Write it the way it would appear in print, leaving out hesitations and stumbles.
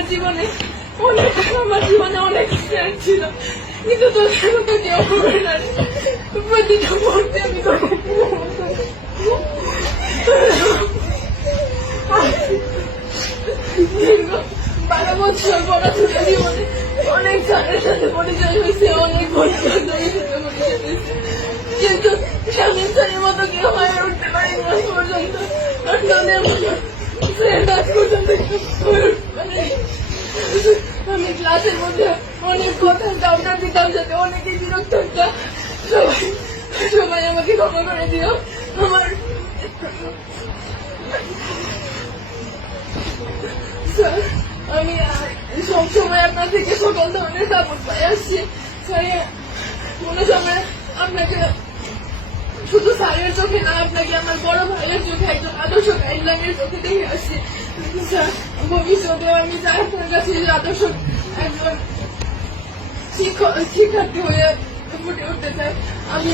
আমার জীবনে অনেক স্ট্রেন্থ ছিল, কিন্তু তোদের মতো কেউ করে না। প্রতিটা মুহূর্তে আমি তোকে 12 বছর পড়াশোনা জীবনে অনেক স্যারের সাথে পরিচয় হয়েছে, অনেক বন্ধু-বান্ধবের সাথে পরিচয় হয়েছে, কিন্তু স্বামী স্যারের মতো কেউ হয়ে উঠতে পারিনি আজ পর্যন্ত। আমি ক্লাসের মধ্যে অনেক কথা দাউটা দিতাম, যাতে অনেকে বিরক্ত হতাম। সবাই আমাকে ক্ষমা করে দিও। আমার আমি সবসময় আপনার থেকে সকল ধরনের সাপোর্ট পাই আসছি। কোনো সময় আপনাকে শুধু স্যারের চোখে না, আপনাকে আমার বড় ভাইয়ের চোখে, একজন আদর্শ গাইডলাইনের চোখে দেখে আসছি। ভবিষ্যতে আমি চাই আপনার কাছে আদর্শ একজন শিক্ষার্থী হয়ে ফুটে উঠতে চাই। আমি